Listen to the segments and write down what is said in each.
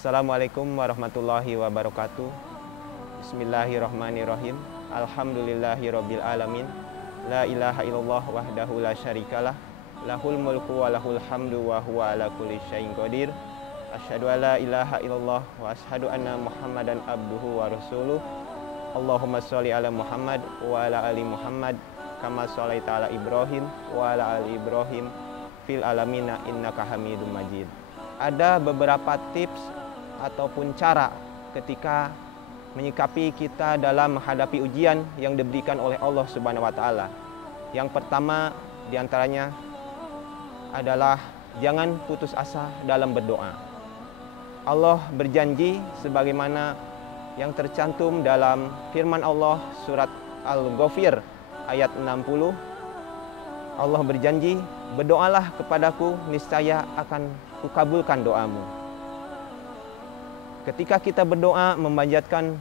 Assalamualaikum warahmatullahi wabarakatuh. Bismillahirrahmanirrahim. Alhamdulillahirabbil alamin. La ilaha illallah wahdahu la syarikalah. Lahul mulku wa lahul hamdu wa huwa ala kulli syai'in qadir. Asyhadu an la ilaha illallah wa asyhadu anna Muhammadan abduhu wa rasuluh. Allahumma sholli ala Muhammad wa ala ali Muhammad kama sholaita ala Ibrahim wa ala ali Ibrahim fil alamina innaka Hamidum Majid. Ada beberapa tips ataupun cara ketika menyikapi kita dalam menghadapi ujian yang diberikan oleh Allah Subhanahu wa taala. Yang pertama diantaranya adalah jangan putus asa dalam berdoa. Allah berjanji sebagaimana yang tercantum dalam firman Allah surat Al-Ghafir ayat 60. Allah berjanji, berdoalah kepadaku, niscaya akan kukabulkan doamu. Ketika kita berdoa memanjatkan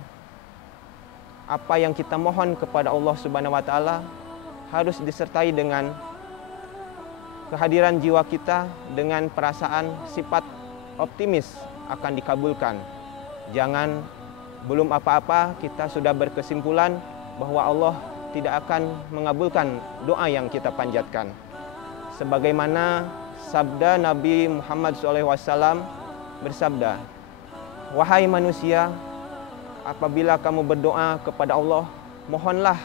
apa yang kita mohon kepada Allah Subhanahu wa taala, harus disertai dengan kehadiran jiwa kita dengan perasaan sifat optimis akan dikabulkan. Jangan belum apa-apa kita sudah berkesimpulan bahwa Allah tidak akan mengabulkan doa yang kita panjatkan. Sebagaimana sabda Nabi Muhammad SAW bersabda, "Wahai manusia, apabila kamu berdoa kepada Allah, mohonlah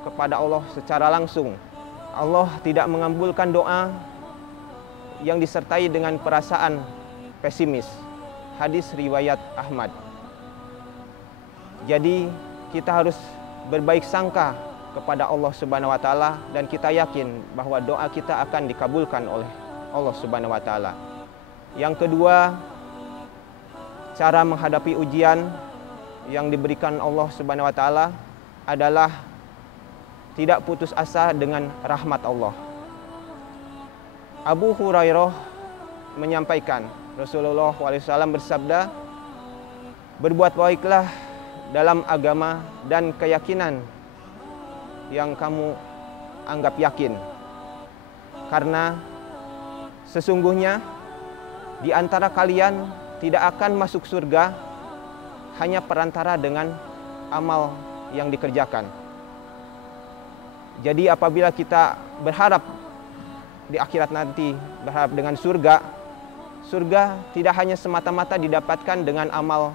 kepada Allah secara langsung. Allah tidak mengabulkan doa yang disertai dengan perasaan pesimis." Hadis riwayat Ahmad. Jadi kita harus berbaik sangka kepada Allah Subhanahu wa taala dan kita yakin bahwa doa kita akan dikabulkan oleh Allah Subhanahu wa taala. Yang kedua, cara menghadapi ujian yang diberikan Allah Subhanahu wa taala adalah tidak putus asa dengan rahmat Allah. Abu Hurairah menyampaikan, Rasulullah SAW bersabda, "Berbuat baiklah dalam agama dan keyakinan yang kamu anggap yakin. Karena sesungguhnya di antara kalian tidak akan masuk surga hanya perantara dengan amal yang dikerjakan." Jadi apabila kita berharap di akhirat nanti, berharap dengan surga, surga tidak hanya semata-mata didapatkan dengan amal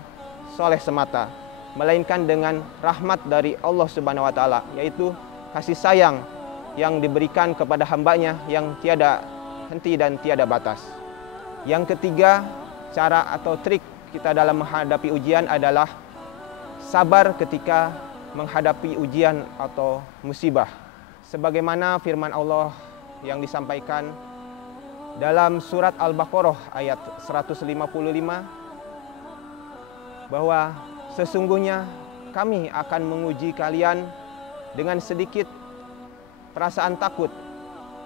soleh semata, melainkan dengan rahmat dari Allah Subhanahu wa taala, yaitu kasih sayang yang diberikan kepada hambanya yang tiada henti dan tiada batas. Yang ketiga, cara atau trik kita dalam menghadapi ujian adalah sabar ketika menghadapi ujian atau musibah. Sebagaimana firman Allah yang disampaikan dalam surat Al-Baqarah ayat 155, bahwa sesungguhnya kami akan menguji kalian dengan sedikit perasaan takut,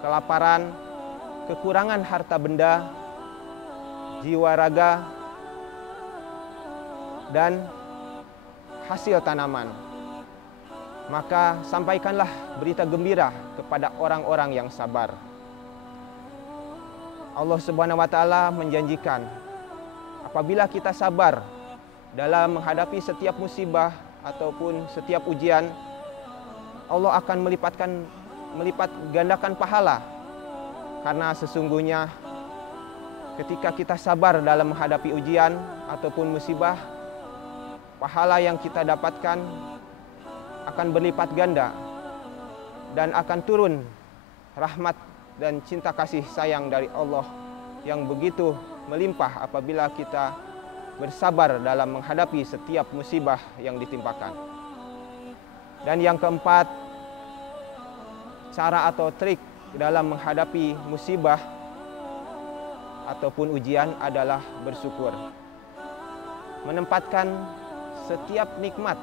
kelaparan, kekurangan harta benda, jiwa raga, dan hasil tanaman. Maka sampaikanlah berita gembira kepada orang-orang yang sabar. Allah Subhanahu wa taala menjanjikan apabila kita sabar dalam menghadapi setiap musibah ataupun setiap ujian, Allah akan melipat gandakan pahala. Karena sesungguhnya ketika kita sabar dalam menghadapi ujian ataupun musibah, pahala yang kita dapatkan akan berlipat ganda dan akan turun rahmat dan cinta kasih sayang dari Allah yang begitu melimpah apabila kita bersabar dalam menghadapi setiap musibah yang ditimpakan. Dan yang keempat, cara atau trik dalam menghadapi musibah ataupun ujian adalah bersyukur. Menempatkan setiap nikmat,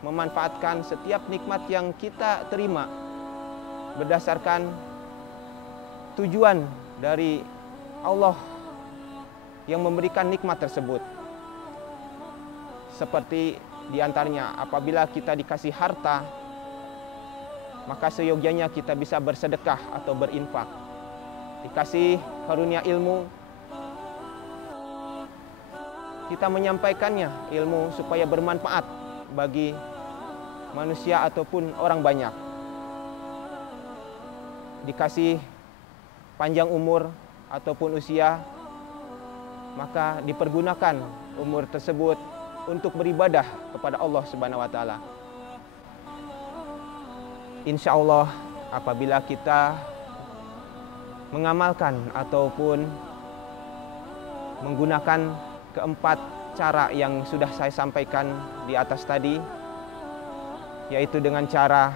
memanfaatkan setiap nikmat yang kita terima berdasarkan tujuan dari Allah yang memberikan nikmat tersebut. Seperti diantaranya apabila kita dikasih harta, maka seyogyanya kita bisa bersedekah atau berinfak. Dikasih karunia ilmu, kita menyampaikannya ilmu supaya bermanfaat bagi manusia ataupun orang banyak. Dikasih panjang umur ataupun usia, maka dipergunakan umur tersebut untuk beribadah kepada Allah Subhanahu wa taala. Insya Allah apabila kita mengamalkan ataupun menggunakan keempat cara yang sudah saya sampaikan di atas tadi, yaitu dengan cara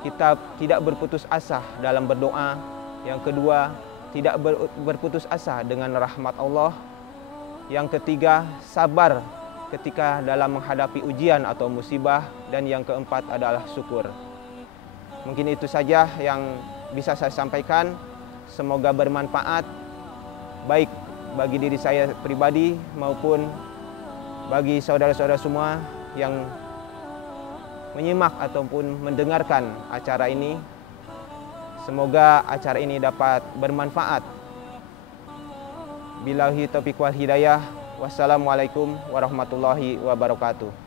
kita tidak berputus asa dalam berdoa, yang kedua tidak berputus asa dengan rahmat Allah, yang ketiga sabar ketika dalam menghadapi ujian atau musibah, dan yang keempat adalah syukur. Mungkin itu saja yang bisa saya sampaikan. Semoga bermanfaat baik bagi diri saya pribadi maupun bagi saudara-saudara semua yang menyimak ataupun mendengarkan acara ini. Semoga acara ini dapat bermanfaat. Billahi taufiq wal hidayah. Wassalamualaikum warahmatullahi wabarakatuh.